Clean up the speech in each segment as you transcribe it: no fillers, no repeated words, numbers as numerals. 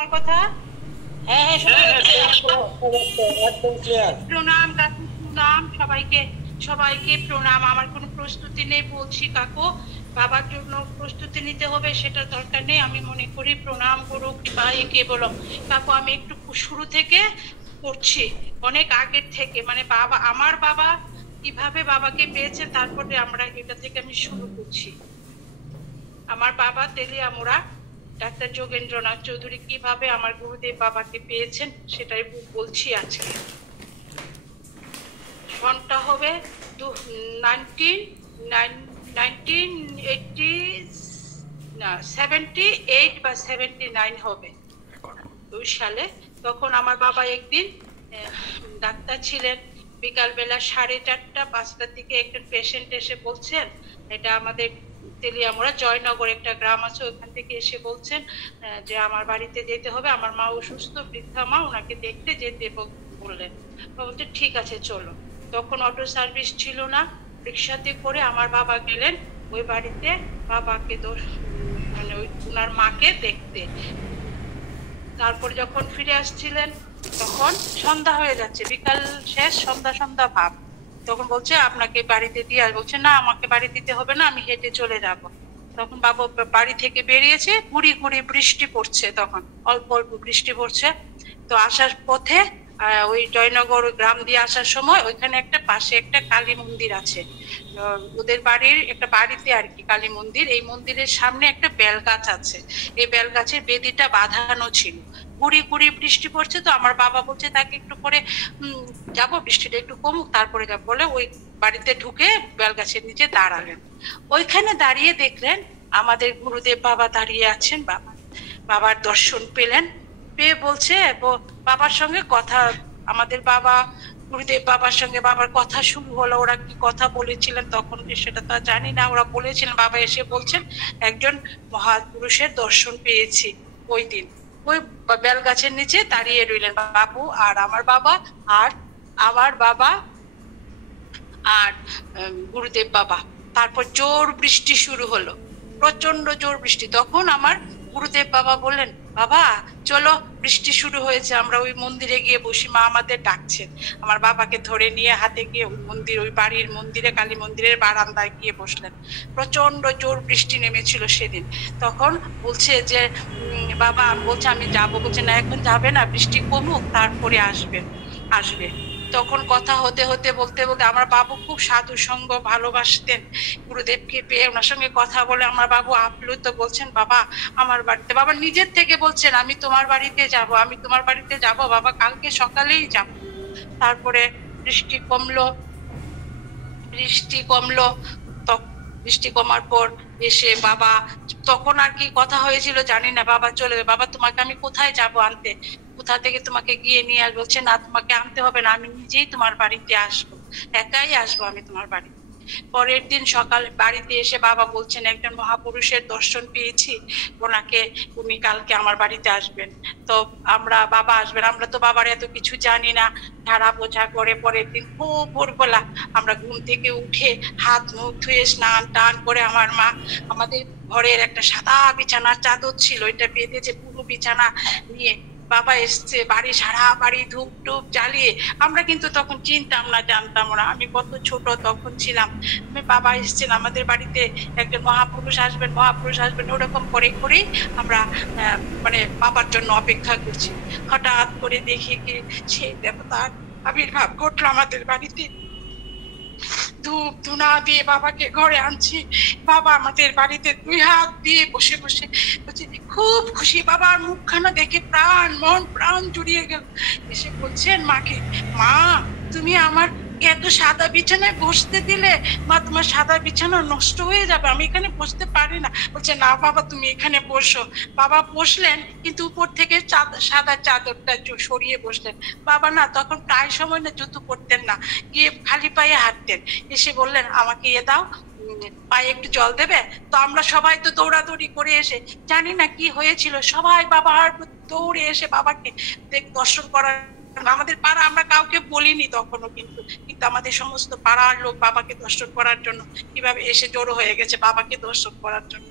আমার কথা? হ্যাঁ হ্যাঁ শোনা যাচ্ছে। একদম ক্লিয়ার। প্রণাম কাকু, প্রণাম সবাইকে। সবাইকে প্রণাম। আমার কোনো প্রস্তুতি নেই বলছি কাকু, বাবার জন্য প্রস্তুতি নিতে হবে সেটা দরকার নেই। আমি মনে করি প্রণাম গুরু কৃপায় কেবলম। কাকু আমি একটু শুরু থেকে করছি, অনেক আগের থেকে, মানে বাবা, আমার বাবা কিভাবে বাবাকে পেয়েছেন তারপরে আমরা এটা থেকে আমি শুরু করছি। আমার বাবা তেলিয়ামুড়া ডাক্তার যোগেন্দ্রনাথ চৌধুরী কিভাবে আমার গুরুদেব বাবাকে পেয়েছেন সেটাই বলছি আজকে। সনটা হবে 78 বা 79 হবে ওই সালে। তখন আমার বাবা একদিন ডাক্তার ছিলেন, বিকালবেলা 4:30-5টার দিকে একজন পেশেন্ট এসে বলছেন, এটা আমাদের তেলিয়ামুড়া জয়নগর একটা গ্রাম আছে, ওখান থেকে এসে বলছেন যে আমার বাড়িতে যেতে হবে, আমার মা অসুস্থ, বৃদ্ধা মা, ওনাকে দেখতে যেতে বললেন। বলতে ঠিক আছে চলো। তখন অটো সার্ভিস ছিল না, রিক্সাতে করে আমার বাবা গেলেন ওই বাড়িতে বাবাকে মানে ওই ওনার মাকে দেখতে। তারপর যখন ফিরে আসছিলেন তখন সন্ধ্যা হয়ে যাচ্ছে, বিকাল শেষ, সন্ধ্যা সন্ধ্যা ভাব। তখন বলছে আপনাকে বাড়িতে দিয়ে আস। বলছে না, আমাকে বাড়ি দিতে হবে না, আমি হেঁটে চলে যাব। তখন বাবা বাড়ি থেকে বেরিয়েছে, গুড়ি গুড়ি বৃষ্টি পড়ছে, তখন অল্প অল্প বৃষ্টি পড়ছে। তো আসার পথে ওই জয়নগর গ্রাম দিয়ে আসার সময় ওইখানে একটা পাশে একটা কালী মন্দির আছে, ওদের বাড়ির একটা বাড়িতে আর কি কালী মন্দির। এই মন্দিরের সামনে একটা বেল গাছ আছে, এই বেল গাছের বেদিটা বাঁধানো ছিল। গুড়ি গুড়ি বৃষ্টি পড়ছে, তো আমার বাবা বলছে তাকে একটু পরে যাবো, বৃষ্টিটা একটু কমুক তারপরে যাবো বলে ওই বাড়িতে ঢুকে বেল গাছের নিচে দাঁড়ালেন। ওইখানে দাঁড়িয়ে দেখলেন আমাদের গুরুদেব বাবা দাঁড়িয়ে আছেন। বাবার দর্শন পেলেন, পেয়ে বলছে বাবার সঙ্গে কথা, আমাদের বাবা গুরুদেব বাবার সঙ্গে বাবার কথা শুরু হলো। ওরা কি কথা বলেছিলেন তখন সেটা তো জানি না, ওরা বলেছিলেন, বাবা এসে বলছেন একজন মহাপুরুষের দর্শন পেয়েছি ওই দিন। ওই বেল গাছের নিচে দাঁড়িয়ে রইলেন বাবু আর আমার বাবা আর আমার বাবা আর গুরুদেব বাবা। তারপর জোর বৃষ্টি শুরু হলো, প্রচন্ড জোর বৃষ্টি। তখন আমার গুরুদেব বাবা বললেন, বাবা চলো, বৃষ্টি শুরু হয়েছে, আমরা ওই মন্দিরে গিয়ে বসি, মা আমাদের ডাকছেন। আমার বাবাকে ধরে নিয়ে হাতে গিয়ে ওই মন্দির, ওই বাড়ির মন্দিরে, কালী মন্দিরের বারান্দায় গিয়ে বসলেন। প্রচন্ড জোর বৃষ্টি নেমেছিল সেদিন। তখন বলছে যে বাবা, বলছে আমি যাবো। বলছে না, এখন যাবে না, বৃষ্টি কমুক তারপরে আসবে। তখন কথা হতে হতে বলতে বলতে, আমার বাবু খুব সাধু সঙ্গ ভালোবাসতেন, গুরুদেবকে পেয়ে ওনার সঙ্গে কথা বলে আমার বাবু আপ্লুত, বলছেন বাবা আমার বাড়িতে, বাবা নিজের থেকে বলছেন আমি তোমার বাড়িতে যাব, আমি তোমার বাড়িতে যাব বাবা, কালকে সকালেই যাব। তারপরে বৃষ্টি কমলো, বৃষ্টি কমার পর এসে বাবা, তখন আর কি কথা হয়েছিল জানি না, বাবা চলে, বাবা তোমাকে আমি কোথায় যাব আনতে, কোথা থেকে তোমাকে গিয়ে নিয়ে আসবো? বলছে না, তোমাকে আনতে হবে না, আমি নিজেই তোমার বাড়িতে আসবো, একাই আসবো আমি তোমার বাড়িতে। পরের দিন সকালে বাড়িতে এসে বাবা বলছেন একজন মহাপুরুষের দর্শন পেয়েছি, উনি কালকে আমার বাড়িতে আসবেন। তো বাবা আসবেন, আমরা তো বাবার এত কিছু জানি না, ঝাড়া পোছা করে পরের দিন খুব ভোরবেলা আমরা ঘুম থেকে উঠে হাত মুখ ধুয়ে স্নান টান করে আমার মা আমাদের ঘরের একটা সাদা বিছানার চাদর ছিল, এটা বেঁধেছে পুরো বিছানা নিয়ে। বাবা এসছে, বাড়ি সারা বাড়ি ধূপ টুপ জ্বালিয়ে, আমরা কিন্তু তখন চিনতাম না, জানতাম না, আমি কত ছোট তখন ছিলাম। বাবা এসছেন আমাদের বাড়িতে, একজন মহাপুরুষ আসবেন, ওরকম করে করেই আমরা মানে বাবার জন্য অপেক্ষা করছি। হঠাৎ করে দেখি কি সেই দেবতার আবির্ভাব ঘটলো আমাদের বাড়িতে। ধূপ ধুনা দিয়ে বাবাকে ঘরে আনছি, বাবা আমাদের বাড়িতে 2 হাত দিয়ে বসে বসে বলছে খুব খুশি। বাবার মুখখানা দেখে প্রাণ জুড়িয়ে গেল। এসে বলছেন মাকে, মা তুমি আমার এত সাদা বিছানায় বসতে দিলে, মা তোমার সাদা বিছানা নষ্ট হয়ে যাবে, আমি এখানে বসতে পারি না। বলছে না বাবা তুমি এখানে বসো। বাবা বসলেন, কিন্তু উপর থেকে সাদা চাদরটা সরিয়ে বসলেন। বাবা না তখন প্রায় সময় না জুতো পরতেন না, গিয়ে খালি পায়ে হাঁটতেন। এসে বললেন আমাকে দাও, পায়ে একটু জল দেবে? তো আমরা সবাই তো দৌড়াদৌড়ি করে এসে, জানি না কি হয়েছিল, সবাই বাবার দৌড়ে এসে বাবাকে দর্শন করার, আমাদের পাড়া, আমরা কাউকে বলিনি তখনও, কিন্তু আমাদের সমস্ত পাড়ার লোক বাবাকে দর্শন করার জন্য কিভাবে এসে জড়ো হয়ে গেছে বাবাকে দর্শন করার জন্য।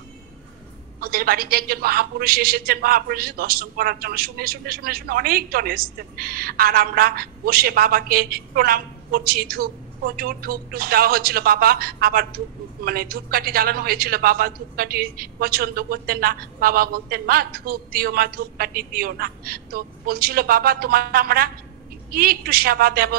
ওদের বাড়িতে একজন মহাপুরুষ এসেছেন, মহাপুরুষ এসে দর্শন করার জন্য, শুনে শুনে শুনে শুনে অনেকজন এসেছেন। আর আমরা বসে বাবাকে প্রণাম করছি, প্রচুর ধূপ টুপ দেওয়া হচ্ছিল। বাবা আবার ধূপকাঠি জ্বালানো হয়েছিল। বাবা ধূপকাঠি পছন্দ করতেন না। বাবা বলতেন, মা ধূপ দিও, মা ধূপকাঠি দিও না। তো বলছিল, বাবা তোমার আমরা কি একটু সেবা দেব,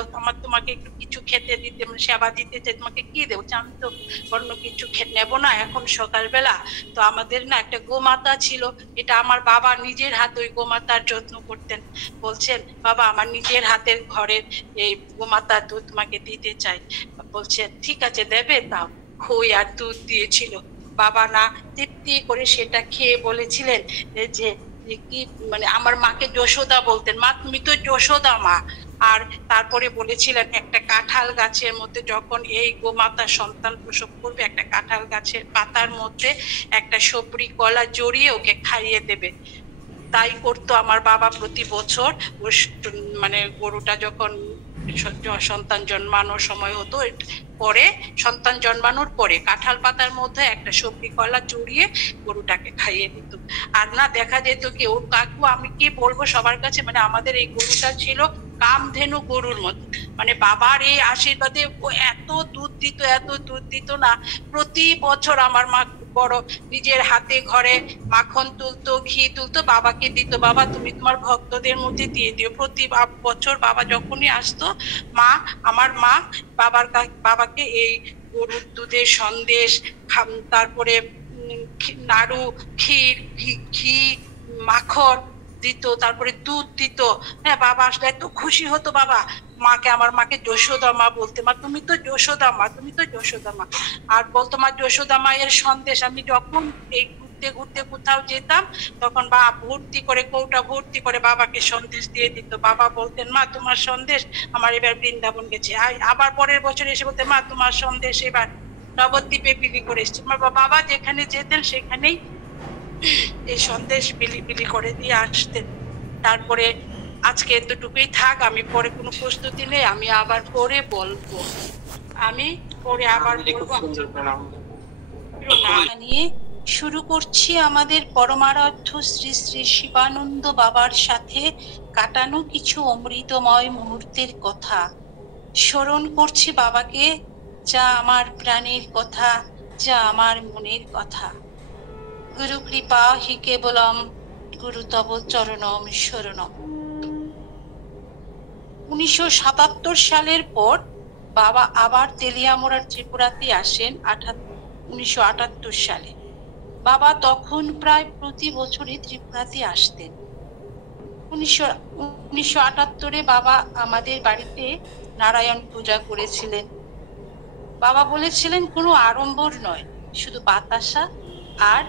তোমাকে একটু কিছু খেতে দিতে, সেবা দিতে চাই, তোমাকে কি দেবো? আমি তো অন্য কিছু নেবো না এখন সকালবেলা। তো আমাদের না একটা গোমাতা ছিল, এটা আমার বাবা নিজের হাতে ওই গোমাতার যত্ন করতেন। বলছেন, বাবা আমার নিজের হাতের ঘরের এই গোমাতার দুধ তোমাকে দিতে চাই। বলছেন, ঠিক আছে দেবে, দাও। খই আর দুধ দিয়েছিল। বাবা না তৃপ্তি করে সেটা খেয়ে বলেছিলেন যে কি আমার মাকে যশোদা বলতেন, মা তুমি তো যশোদা মা। আর তারপরে বলেছিলেন, একটা কাঁঠাল গাছের মধ্যে যখন এই গোমাতা সন্তান প্রসব করবে, একটা কাঁঠাল গাছের পাতার মধ্যে একটা সবরি কলা জড়িয়ে ওকে খাইয়ে দেবে। তাই করতো আমার বাবা প্রতি বছর। গরুটা যখন সন্তান জন্মানোর সময় হতো, পরে সন্তান জন্মানোর পরে কাঁঠাল পাতার মধ্যে একটা সবজি কলা জড়িয়ে গরুটাকে খাইয়ে দিত। আর না দেখা যেত কি, ওর কাকু, আমি কি বলবো সবার কাছে, আমাদের এই গরুটা ছিল কামধেনু গরুর মতো। বাবার এই আশীর্বাদে ও এত দুধ দিত, এত দুধ দিত না। প্রতি বছর আমার মা বড় নিজের হাতে ঘরে মাখন তুলতো, ঘি তুলতো, বাবাকে দিত। বাবা তুমি তোমার ভক্তদের মধ্যে দিয়ে দিও। প্রতি বছর বাবা যখনই আসতো, আমার মা বাবাকে এই গরুর দুধের সন্দেশ, তারপরে নাড়ু, ক্ষীর, ঘি, মাখন দিত, তারপরে দুধ দিত। হ্যাঁ, বাবা আসলে এত খুশি হতো। বাবা আমার মাকে যশোদা মা বলতে, মা তুমি তো যশোদা মা, তুমি তো যশোদা মা। আর বলতো, মা যশোদা মায়ের সন্দেশ। আমি যখন এই ঘুরতে ঘুরতে কোথাও যেতাম, তখন কৌটা ভর্তি করে বাবাকে সন্দেশ দিয়ে দিত। বাবা বলতেন, মা তোমার সন্দেশ আমার এবার বৃন্দাবন গেছে। আবার পরের বছর এসে বলতে, মা তোমার সন্দেশ এবার নবদ্বীপে বিলি করে এসছে। বাবা যেখানে যেতেন সেখানেই এই সন্দেশ বিলি করে দিয়ে আসতেন। তারপরে আজকে এতটুকুই থাক, আমি পরে কোনো প্রস্তুতি নেই, আমি আবার পরে বলবো, নিয়ে শুরু করছি আমাদের পরমারাধ্য শ্রী শ্রী শিবানন্দ বাবার সাথে কাটানো কিছু অমৃতময় মুহূর্তের কথা। স্মরণ করছি বাবাকে, যা আমার প্রাণের কথা, যা আমার মনের কথা। গুরু কৃপা হি কেবলম, গুরু তব চরণম শরণম। 1977 সালের পর বাবা আবার তেলিয়ামুড়ার ত্রিপুরাতে আসেন 1978 সালে। বাবা তখন প্রায় প্রতি বছরই ত্রিপুরাতে আসতেন। 1978 বাবা আমাদের বাড়িতে নারায়ণ পূজা করেছিলেন। বাবা বলেছিলেন, কোনো আড়ম্বর নয়, শুধু বাতাসা আর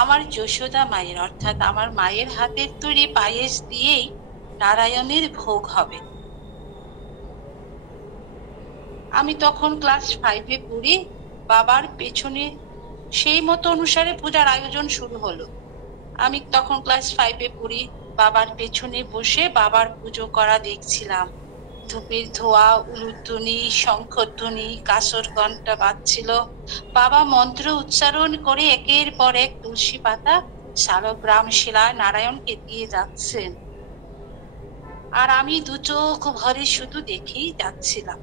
আমার যশোদা মায়ের, অর্থাৎ আমার মায়ের হাতের তৈরি পায়েস দিয়েই নারায়ণের ভোগ হবে। আমি তখন ক্লাস 5-এ পড়ি। বাবার পেছনে সেই মতো অনুসারে পূজার আয়োজন শুরু হলো। আমি তখন ক্লাস 5-এ পড়ি। বাবার পেছনে বসে বাবার পুজো করা দেখছিলাম। ধূপের ধোয়া, উলুধ্বনি, শঙ্খধ্বনি, কাসর ঘন্টা বাজছিল। বাবা মন্ত্র উচ্চারণ করে একের পর এক তুলসী পাতা, শালগ্রাম শিলায় নারায়ণকে দিয়ে যাচ্ছেন। আর আমি দু চোখ ভরে শুধু দেখেই যাচ্ছিলাম।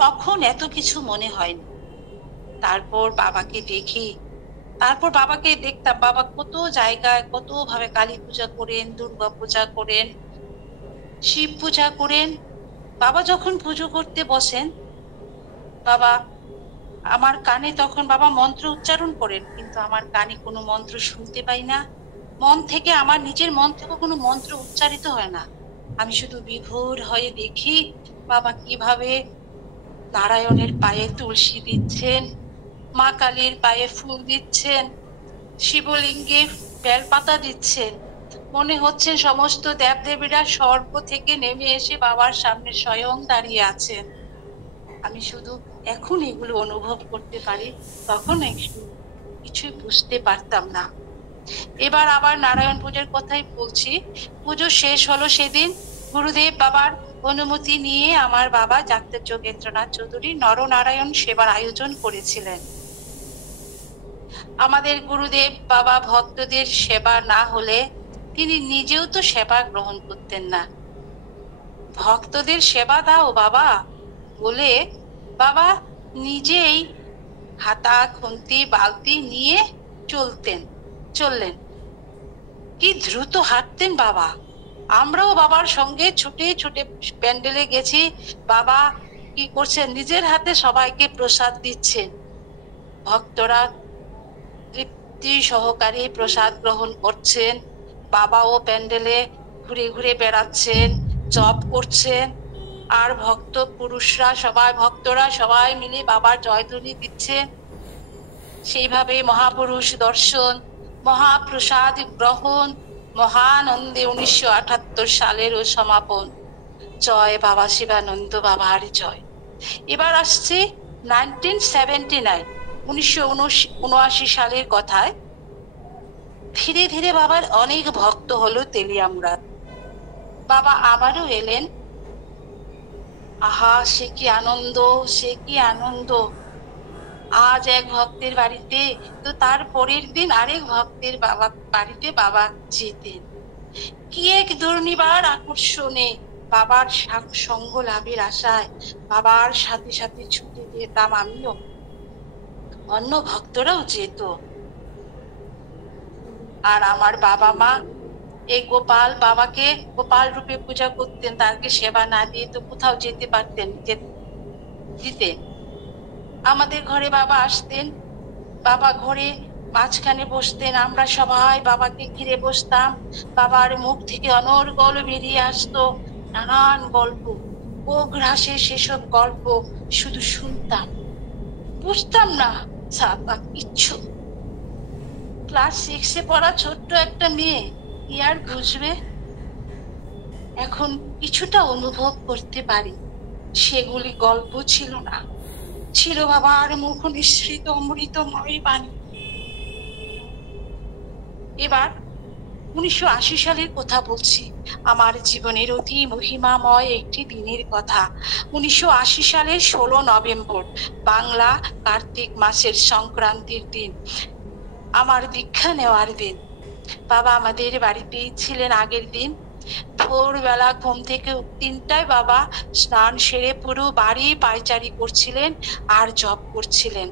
তখন এত কিছু মনে হয়নি। তারপর বাবাকে দেখতাম, বাবা কত জায়গায় কত ভাবে কালী পূজা করেন, দুর্গা পূজা করেন, শিব পূজা করেন। বাবা যখন পুজো করতে বসেন, বাবা আমার কানে তখন বাবা মন্ত্র উচ্চারণ করেন, কিন্তু আমার কানে কোনো মন্ত্র শুনতে পাই না। আমার নিজের মন থেকে কোনো মন্ত্র উচ্চারিত হয় না। আমি শুধু বিভোর হয়ে দেখি বাবা কিভাবে নারায়ণের পায়ে তুলসী দিচ্ছেন, মা কালীর পায়ে ফুল দিচ্ছেন, শিবলিঙ্গে বেলপাতা দিচ্ছেন। মনে হচ্ছে সমস্ত দেবদেবীরা স্বর্গ থেকে নেমে এসে বাবার সামনে স্বয়ং দাঁড়িয়ে আছেন। আমি শুধু এখন এগুলো অনুভব করতে পারি, তখন কিছুই বুঝতে পারতাম না। এবার আবার নারায়ণ পূজার কথাই বলছি। পুজো শেষ হলো সেদিন। গুরুদেব বাবার অনুমতি নিয়ে আমার বাবা ডাক্তার যোগেন্দ্রনাথ চৌধুরী নরনারায়ণ সেবার আয়োজন করেছিলেন। আমাদের গুরুদেব বাবা ভক্তদের সেবা না হলে তিনি নিজেও তো সেবা গ্রহণ করতেন না। ভক্তদের সেবা দাও বাবা বলে বাবা নিজেই হাতা খুন্তি বালতি নিয়ে চললেন। কি দ্রুত হাঁটতেন বাবা। আমরাও বাবার সঙ্গে ছুটে ছুটে প্যান্ডেলে গেছি। বাবা কি করছেন, নিজের হাতে সবাইকে প্রসাদ দিচ্ছেন। ভক্তরা তৃপ্তি সহকারে প্রসাদ গ্রহণ করছেন। বাবাও প্যান্ডেলে ঘুরে ঘুরে বেড়াচ্ছেন, জপ করছেন। আর ভক্তরা সবাই মিলে বাবার জয়ধ্বনি দিচ্ছেন। সেইভাবে মহাপুরুষ দর্শন, মহাপ্রসাদ গ্রহণ, মহানন্দে 1978 সালেরও সমাপন। জয় বাবা শিবানন্দ বাবার জয়। এবার আসছে 1979 সালের কথায়। ধীরে ধীরে বাবার অনেক ভক্ত হলো তেলিয়ামুড়ার। বাবা আবারও এলেন। আহা, সে কি আনন্দ, সে কি আনন্দ। আজ এক ভক্তের বাড়িতে তো তার পরের দিন আরেক ভক্তের বাড়িতে বাবা যেতেন। কি এক দুর্নিবার আকর্ষণে বাবার সঙ্গ লাভের আশায় বাবার সাথে সাথে ছুটে যেতাম আমিও, অন্য ভক্তরাও যেত। আর আমার বাবা মা এই বাবাকে গোপাল রূপে পূজা করতেন। তাকে সেবা না দিয়ে তো কোথাও যেতে পারতেন দিতে। আমাদের ঘরে বাবা আসতেন, বাবা ঘরে মাঝখানে বসতেন, আমরা সবাই বাবাকে ঘিরে বসতাম। বাবার মুখ থেকে অনর্গল বেরিয়ে আসতো নানান গল্প। ও গ্রাসে সেসব গল্প শুধু শুনতাম, বুঝতাম না কিচ্ছু। ক্লাস 6-এ পড়া ছোট্ট একটা মেয়ে কি আর বুঝবে। এখন কিছুটা অনুভব করতে পারি সেগুলি গল্প ছিল না, ছিল বাবার মুখ নিঃসৃত অমৃতময় বাণী। এবার 1980 সালের কথা বলছি, আমার জীবনের অতি মহিমাময় একটি দিনের কথা। 1980 সালের 16 নভেম্বর, বাংলা কার্তিক মাসের সংক্রান্তির দিন, আমার দীক্ষা নেওয়ার দিন। বাবা আমাদের বাড়িতেই ছিলেন আগের দিন। ভোরবেলা ঘুম থেকে 3টায় বাবা স্নান সেরে পুরো বাড়ি পায়চারি করছিলেন আর জপ করছিলেন।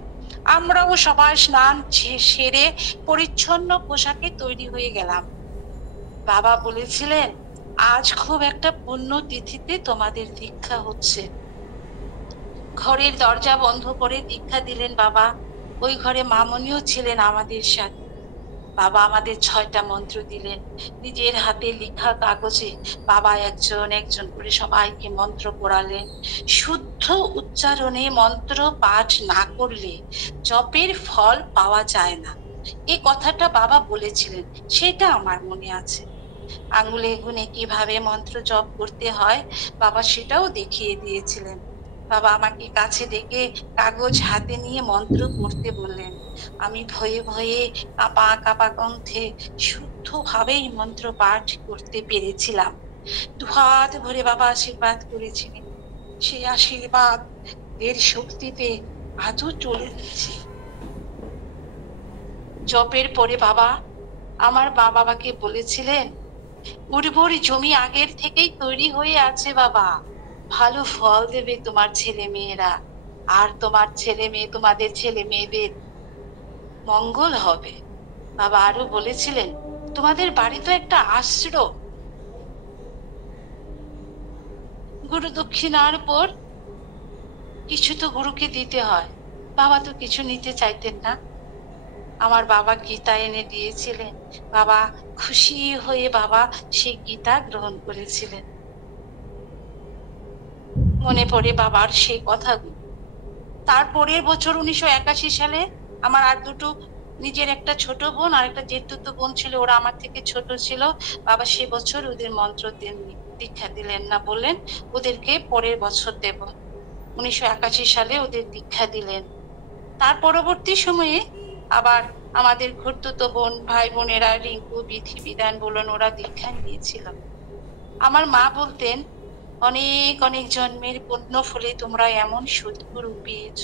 আমরাও সবাই স্নান সেরে পরিচ্ছন্ন পোশাকে তৈরি হয়ে গেলাম। বাবা বলেছিলেন, আজ খুব একটা পুণ্য তিথিতে তোমাদের দীক্ষা হচ্ছে। ঘরের দরজা বন্ধ করে দীক্ষা দিলেন বাবা। ওই ঘরে মামনিও ছিলেন আমাদের সাথে। বাবা আমাদের 6টা মন্ত্র দিলেন নিজের হাতে লেখা কাগজে। বাবা একজন একজন করে সবাইকে মন্ত্র পড়ালেন। শুদ্ধ উচ্চারণে মন্ত্র পাঠ না করলে জপের ফল পাওয়া যায় না, এই কথাটা বাবা বলেছিলেন, সেটা আমার মনে আছে। আঙুলে গুনে কিভাবে মন্ত্র জপ করতে হয় বাবা সেটাও দেখিয়ে দিয়েছিলেন। বাবা আমাকে কাছে ডেকে কাগজ হাতে নিয়ে মন্ত্র পড়তে বললেন। আমি ভয়ে ভয়ে কাঁপা কণ্ঠে শুদ্ধভাবেই মন্ত্র পাঠ করতে পেরেছিলাম। দুহাত ভরে বাবা আশীর্বাদ করেছিলেন। সেই আশীর্বাদ এর শক্তিতে আজও চলে যাচ্ছে। জপের পরে বাবা বাবাকে বলেছিলেন, উর্বর জমি আগের থেকেই তৈরি হয়ে আছে বাবা, ভালো ফল দেবে তোমার ছেলে মেয়েরা, আর তোমার তোমাদের ছেলে মেয়েদের মঙ্গল হবে। বাবা আরো বলেছিলেন, তোমাদের বাড়ি তো একটা আশ্রম, গুরু দক্ষিণার পর কিছু তো গুরুকে দিতে হয়। বাবা তো কিছু নিতে চাইতেন না। আমার বাবা গীতা এনে দিয়েছিলেন। বাবা খুশি হয়ে বাবা সেই গীতা গ্রহণ করেছিলেন। মনে পড়ে বাবার সেই কথাগুলো। তারপরের বছর 1981 সালে আমার আর দুটো নিজের একটা ছোট বোন আর একটা জেঠতুতো বোন ছিল, ওরা আমার থেকে ছোট ছিল। বাবা সে বছর ওদের মন্ত্র দীক্ষা দিলেন না, বললেন ওদেরকে পরের বছর দেব। 1981 সালে ওদের দীক্ষা দিলেন। তার পরবর্তী সময়ে আবার আমাদের খুড়তুতো বোন ভাই বোনেরা রিঙ্কু বিধি বিধান বলুন, ওরা দীক্ষা নিয়েছিল। আমার মা বলতেন, অনেক অনেক জন্মের পুণ্য ফলে তোমরা এমন সদ্গুরু পেয়েছ।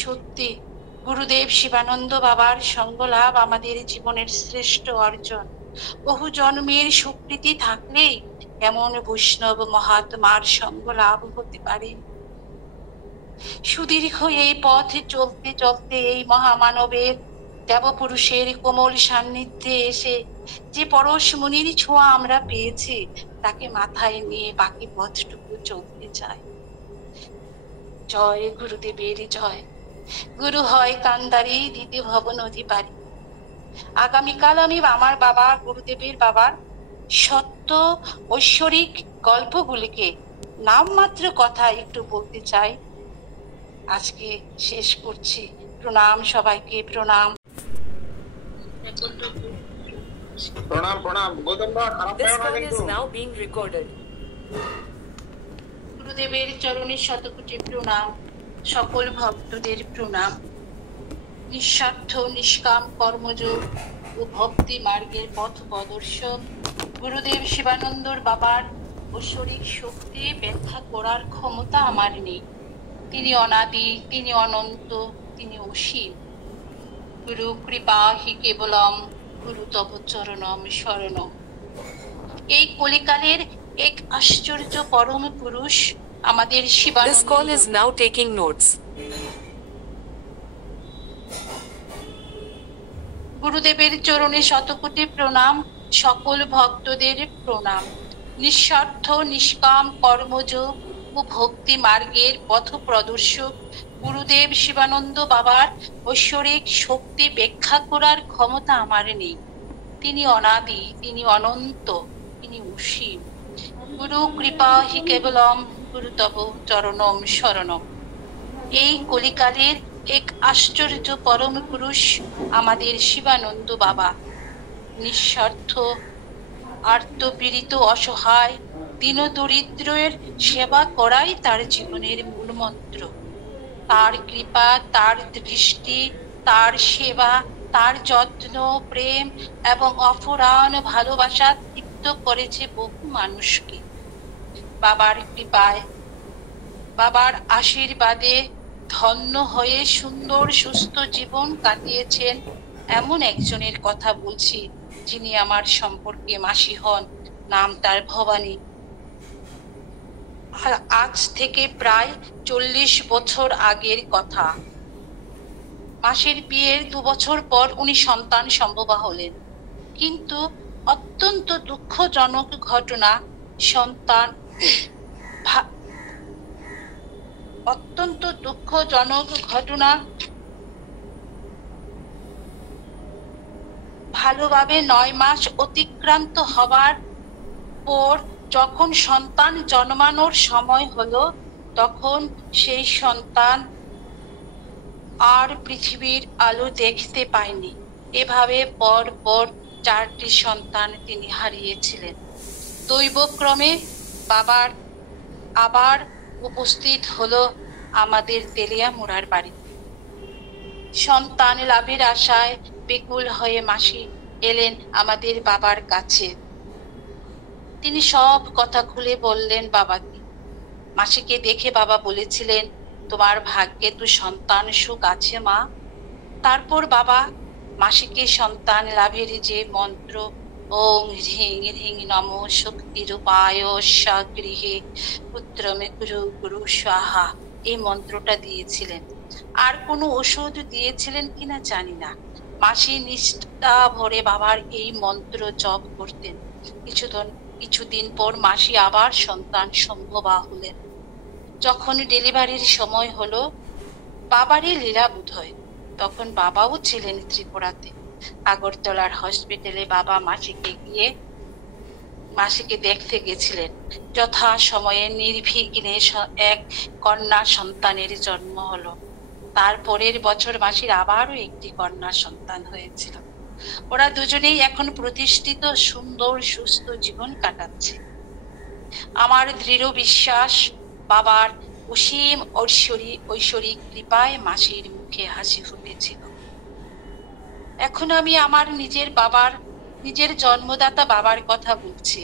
সত্যি গুরুদেব শিবানন্দ বাবার সঙ্গ লাভ আমাদের জীবনের শ্রেষ্ঠ অর্জন। বহু জন্মের সুকৃতি থাকলেই এমন বৈষ্ণব মহাত্মার সঙ্গ লাভ হতে পারে। সুদীর্ঘ এই পথে চলতে চলতে এই মহামানবের দেবপুরুষের কোমল সান্নিধ্যে এসে যে পরশ মুনির ছোঁয়া আমরা পেয়েছি, তাকে মাথায় নিয়ে বাকি পথটুকু চলতে চাই। জয় গুরুদেবের জয়। গুরু হয় কান্দারি, দিতে ভবন অধিকারী। আগামীকাল আমি আমার বাবা গুরুদেবের বাবার সত্য ঐশ্বরিক গল্পগুলিকে নামমাত্র কথা একটু বলতে চাই। আজকে শেষ করছি। প্রণাম সবাইকে, প্রণাম। প্রণাম প্রণাম গৌতম দা, খারাপ This পেও না call কিন্তু। is now being recorded. গুরুদেবের চরণে শতকোটি প্রণাম, সকল ভক্তদের প্রণাম। নিঃস্বার্থ নিষ্কাম কর্মযোগ ও ভক্তি মার্গের পথ প্রদর্শক গুরুদেব শিবানন্দর বাবার ঐশ্বরিক শক্তি ব্যাখ্যা করার ক্ষমতা আমার নেই। তিনি অনাদি, তিনি অনন্ত, তিনি অসীম। গুরু কৃপা হি কেবলম, গুরু তব চরণম শরণম। এই কলিকালের এক আশ্চর্য পরম পুরুষ আমাদের This Shivananda call is now taking notes. গুরুদেবের চরণে শতকোটি প্রণাম, সকল ভক্তদের প্রণাম। নিঃস্বার্থ নিষ্কাম কর্মযোগ ও ভক্তি মার্গের পথ প্রদর্শক গুরুদেব শিবানন্দ বাবার ঐশ্বরিক শক্তি ব্যাখ্যা করার ক্ষমতা আমার নেই। তিনি অনাদি, তিনি অনন্ত, তিনি অসীম। গুরু কৃপা হি কেবলম, গুরু তব চরণম শরণম। এই কলিকালের এক আশ্চর্য পরম পুরুষ আমাদের শিবানন্দ বাবা। নিঃস্বার্থ, আর্তপীড়িত, অসহায়, দীন দরিদ্রের সেবা করাই তার জীবনের মূল মন্ত্র। তার কৃপা, তার দৃষ্টি, তার সেবা, তার যত্ন, প্রেম এবং অফুরান ভালোবাসা তৃপ্ত করেছে বহু মানুষকে। বাবার কৃপায়, বাবার আশীর্বাদে ধন্য হয়ে সুন্দর সুস্থ জীবন কাটিয়েছেন এমন একজনের কথা বলছি, যিনি আমার সম্পর্কে মাসি হন। নাম তার ভবানী। আজ থেকে প্রায় 40 বছর আগের কথা। মাসির বিয়ের 2 বছর পর উনি সন্তান সম্ভবা হলেন। কিন্তু অত্যন্ত দুঃখজনক ঘটনা, সন্তান অত্যন্ত দুঃখজনক ঘটনা, ভালোভাবে 9 মাস অতিক্রান্ত হবার পর যখন সন্তান জন্মানোর সময় হলো, তখন সেই সন্তান আর পৃথিবীর আলো দেখতে পায়নি। এভাবে পর পর 4টি সন্তান তিনি হারিয়েছিলেন। দৈবক্রমে বাবার আবার উপস্থিত হলো আমাদের তেলিয়ামুড়ার বাড়িতে। সন্তান লাভের আশায় বেকুল হয়ে মাসি এলেন আমাদের বাবার কাছে। তিনি সব কথা খুলে বললেন বাবাকে। মাসিকে দেখে বাবা বলেছিলেন, তোমার ভাগ্যে তো সন্তান সুখ আছে মা। তারপর বাবা মাসিকে সন্তান লাভের যে মন্ত্র ওং হ্রিং হ্রিং নম শক্তি রূপায় স্বগৃহে পুত্রমে গুরু গুরু স্বাহা, এই মন্ত্রটা দিয়েছিলেন। আর কোনো ওষুধ দিয়েছিলেন কিনা জানি না। মাসি নিষ্ঠা ভরে বাবার এই মন্ত্র জপ করতেন। কিছুদিন পর মাসি আবার সন্তান সম্ভবা হলেন। যখন ডেলিভারির সময় হলো, বাবারই লীলা বোধ হয়, তখন বাবাও ছিলেন ত্রিপুরাতে। আগরতলার হসপিটালে বাবা মাসিকে দেখতে গেছিলেন। যথা সময়ে নির্বিঘ্নে এক কন্যা সন্তানের জন্ম হলো। তারপরের বছর মাসির আবারও একটি কন্যা সন্তান হয়েছিল। ওরা দুজনেই এখন প্রতিষ্ঠিত, সুন্দর সুস্থ জীবন কাটাচ্ছে। আমার দৃঢ় বিশ্বাস, বাবার অসীম ঐশ্বরিক কৃপায় মাসির মুখে হাসি ফুটেছিল। এখন আমি আমার নিজের জন্মদাতা বাবার কথা বলছি।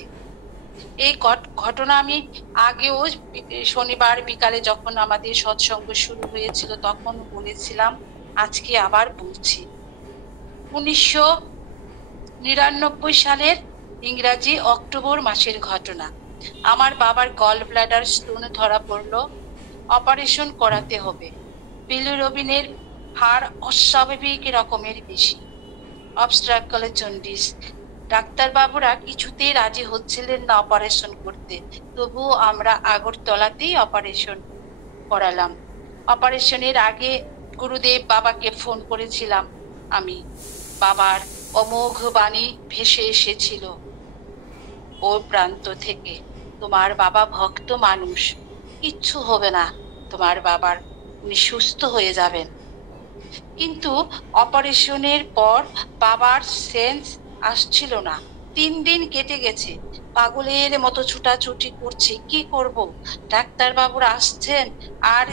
এই ঘটনা আমি আগেও শনিবার বিকালে যখন আমাদের সৎসঙ্গ শুরু হয়েছিল তখন বলেছিলাম। আজকে আবার বলছি। 1999 সালের ইংরাজি অক্টোবর মাসের ঘটনা। আমার বাবার গল ব্লাডার স্টোন ধরা পড়লো, অপারেশন করাতে হবে। বিলিরুবিনের হার অস্বাভাবিক রকমের বেশি, অবস্ট্রাকল জন্ডিস। ডাক্তারবাবুরা কিছুতেই রাজি হচ্ছিলেন না অপারেশন করতে, তবুও আমরা আগরতলাতেই অপারেশন করালাম। অপারেশনের আগে গুরুদেব বাবাকে ফোন করেছিলাম আমি। বাবার অমোঘ বাণী ভেসে এসেছিল ওর প্রান্ত থেকে, তোমার বাবা ভক্ত মানুষ, কিচ্ছু হবে না তোমার বাবার, উনি সুস্থ হয়ে যাবেন। কিন্তু অপারেশনের পর বাবার সেন্স আসছিল না। 3 দিন কেটে গেছে, পাগলের মতো ছুটাছুটি করছি, কি করব? ডাক্তারবাবুরা আসছেন আর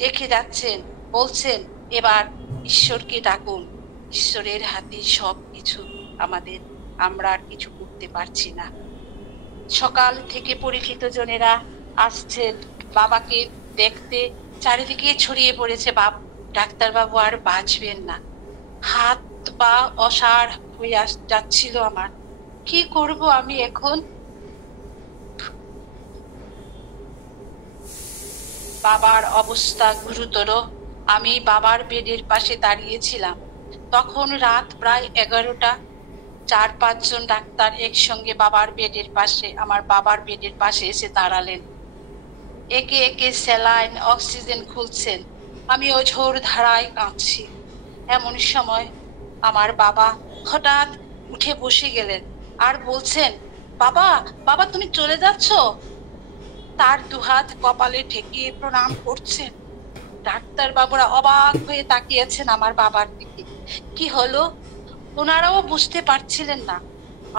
দেখে যাচ্ছেন, বলছেন এবার ঈশ্বরকে ডাকুন। ঈশ্বরের হাতে সব কিছু আমাদের, আমরা আর কিছু করতে পারছি না। সকাল থেকে পরিচিত জনেরা আসছেন বাবাকে দেখতে, চারিদিকে ছড়িয়ে পড়েছে ডাক্তারবাবু আর বাঁচবেন না। হাত পা অসাড় হয়ে যাচ্ছিল আমার, কি করব আমি এখন? বাবার অবস্থা গুরুতর। আমি বাবার বেডের পাশে দাঁড়িয়েছিলাম। তখন রাত প্রায় 11টা। 4-5 জন ডাক্তার একসঙ্গে আমার বাবার বেডের পাশে এসে দাঁড়ালেন। একে একে স্যালাইন, অক্সিজেন খুলছেন। আমি অঝোর ধারায় কাঁদছি। এমন সময় আমার বাবা হঠাৎ উঠে বসে গেলেন আর বলছেন, বাবা বাবা তুমি চলে যাচ্ছ? তার দুহাত কপালে ঠেকিয়ে প্রণাম করছেন। ডাক্তার বাবুরা অবাক হয়ে তাকিয়েছেন আমার বাবার দিকে। কি হলো ওনারাও বুঝতে পারছিলেন না।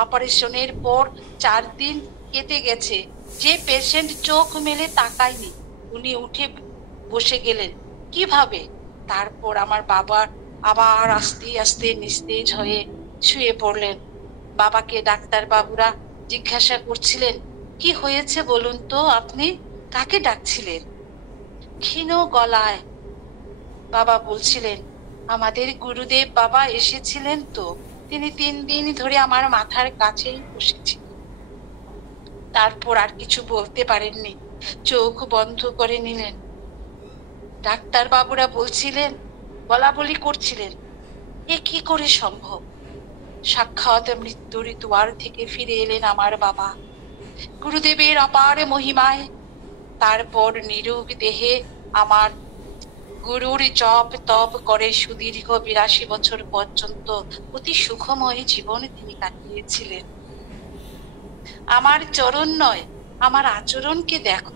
অপারেশনের পর 4 দিন কেটে গেছে, যে পেশেন্ট চোখ মেলে তাকায়নি উনি উঠে বসে গেলেন কিভাবে? তারপর আমার বাবা আবার আস্তে আস্তে নিস্তেজ হয়ে শুয়ে পড়লেন। বাবাকে ডাক্তার বাবুরা জিজ্ঞাসা করছিলেন, কি হয়েছে বলুন তো, আপনি কাকে ডাকছিলেন? ক্ষীণ গলায় বাবা বলছিলেন, আমাদের গুরুদেব বাবা এসেছিলেন তো, তিনি 3 দিন ধরে আমার মাথার কাছেই বসেছিলেন। তারপর আর কিছু বলতে পারেননি, চোখ বন্ধ করে নিলেন। ডাক্তার বাবুরা বলা বলি করছিলেন, এ কি করে সম্ভব? সাক্ষাৎ মৃত্যুর দুয়ার থেকে ফিরে এলেন আমার বাবা গুরুদেবের অপার মহিমায়। তারপর নিরোগ দেহে আমার গুরুর জপ তপ করে সুদীর্ঘ 82 বছর পর্যন্ত অতি সুখময় জীবন তিনি কাটিয়েছিলেন। আমার চরণ নয়, আমার আচরণকে দেখো।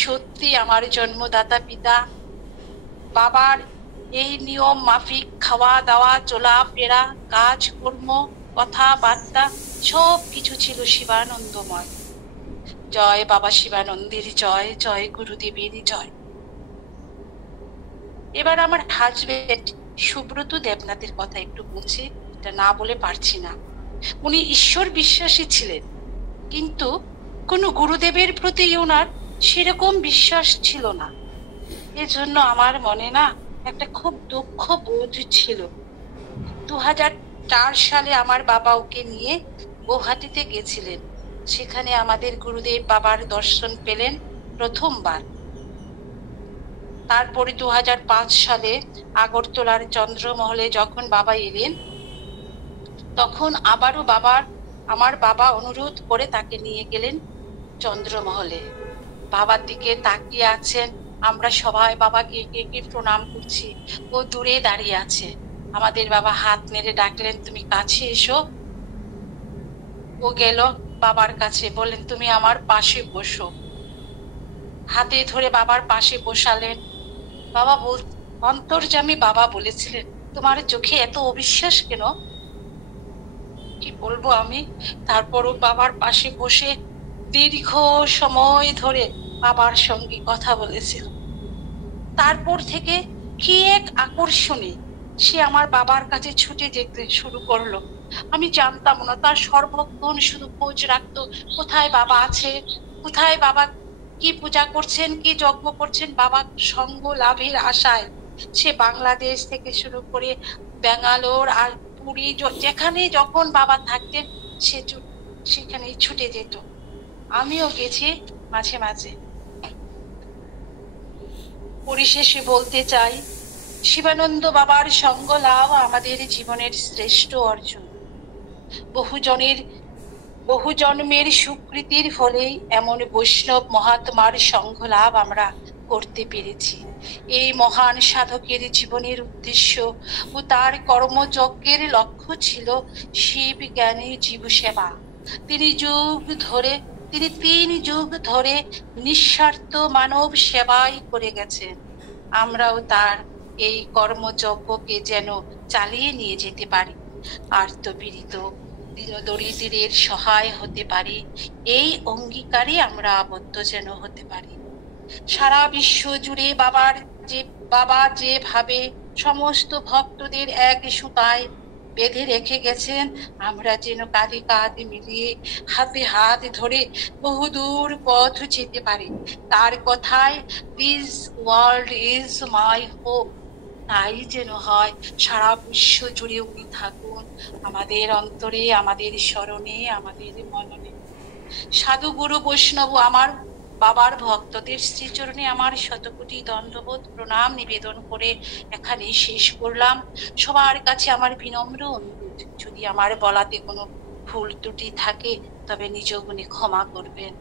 সত্যি আমার জন্মদাতা পিতা বাবার এই নিয়ম মাফিক খাওয়া দাওয়া, চলাফেরা, কাজকর্ম, কথাবার্তা সব কিছু ছিল শিবানন্দময়। জয় বাবা শিবানন্দের জয়, জয় গুরুদেবের জয়। এবার আমার হাজবেন্ড সুব্রত দেবনাথের কথা একটু বলছি, এটা না বলে পারছি না। উনি ঈশ্বর বিশ্বাসী ছিলেন, কিন্তু কোনো গুরুদেবের প্রতি ওনার সেরকম বিশ্বাস ছিল না। এজন্য আমার মনে না একটা খুব দুঃখ বোধ ছিল। 2004 সালে আমার বাবা ওকে নিয়ে গুয়াহাটিতে গেছিলেন। সেখানে আমাদের গুরুদেব বাবার দর্শন পেলেন প্রথমবার। তারপরে 2005 সালে আগরতলার চন্দ্রমহলে যখন বাবা এলেন, তখন আবারও আমার বাবা অনুরোধ করে তাকে নিয়ে গেলেন চন্দ্রমহলে। বাবার দিকে তাকিয়ে আছেন, আমরা সবাই বাবাকে একে প্রণাম করছি। ও দূরে দাঁড়িয়ে আছে। আমাদের বাবা হাত নেড়ে ডাকলেন, তুমি কাছে এসো। ও গেল বাবার কাছে, বললেন তুমি আমার পাশে বসো। হাতে ধরে বাবার পাশে বসালেন। বাবা অন্তর্যামী বাবা বলেছিলেন, তোমার চোখে এত অবিশ্বাস কেন? কি বলবো আমি? তারপরও বাবার পাশে বসে দীর্ঘ সময় ধরে বাবার সঙ্গে কথা বলেছিল। তারপর থেকে কি এক আকর্ষণে সে আমার বাবার কাছে ছুটে যেতে শুরু করলো। আমি জানতাম না, তার সর্বক্ষণ শুধু খোঁজ রাখতো, কোথায় বাবা আছে, কোথায় বাবা কি পূজা করছেন, কি যজ্ঞ করছেন। বাবা সঙ্গ লাভের আশায় সে বাংলাদেশ থেকে শুরু করে ব্যাঙ্গালোর আর পুরী, যেখানে যখন বাবা থাকতেন সেখানেই ছুটে যেত। আমিও গেছি মাঝে মাঝে। পরিশেষে বলতে চাই, শিবানন্দ বাবার সঙ্গ লাভ আমাদের জীবনের শ্রেষ্ঠ অর্জন। বহু জন্মের সুকৃতির ফলেই এমন বৈষ্ণব মহাত্মার সঙ্গ লাভ আমরা করতে পেরেছি। এই মহান সাধকের জীবনের উদ্দেশ্য ও তার কর্মযজ্ঞের লক্ষ্য ছিল শিব জ্ঞানী জীব সেবা। তিনি 3 যুগ ধরে নিঃস্বার্থ মানব সেবাই করে গেছেন। আমরাও তার এই কর্মযজ্ঞকে যেন চালিয়ে নিয়ে যেতে পারি, আর্তপীড়িত দীনদরিদ্রের সহায় হতে পারি, এই অঙ্গীকারে আমরা আবদ্ধ যেন হতে পারি। সারা বিশ্ব জুড়ে বাবা যেভাবে সমস্ত ভক্তদের এক সুতায় বেঁধে রেখে গেছেন, আমরা যেন কাঁধে কাঁধ মিলিয়ে হাতে হাত ধরে বহুদূর পথ যেতে পারি। তার কথায়, this world is my hope, তাই যেন হয়। সারা বিশ্ব জুড়ে উনি থাকুন, আমাদের অন্তরে, আমাদের স্মরণে, আমাদের মননে। সাধু গুরু বৈষ্ণব আমার বাবার ভক্তদের শ্রীচরণে আমার শতকোটি দণ্ডবোধ প্রণাম নিবেদন করে এখানেই শেষ করলাম। সবার কাছে আমার বিনম্র অনুরোধ, যদি আমার বলাতে কোনো ভুল ত্রুটি থাকে তবে নিজ গুণে ক্ষমা করবেন।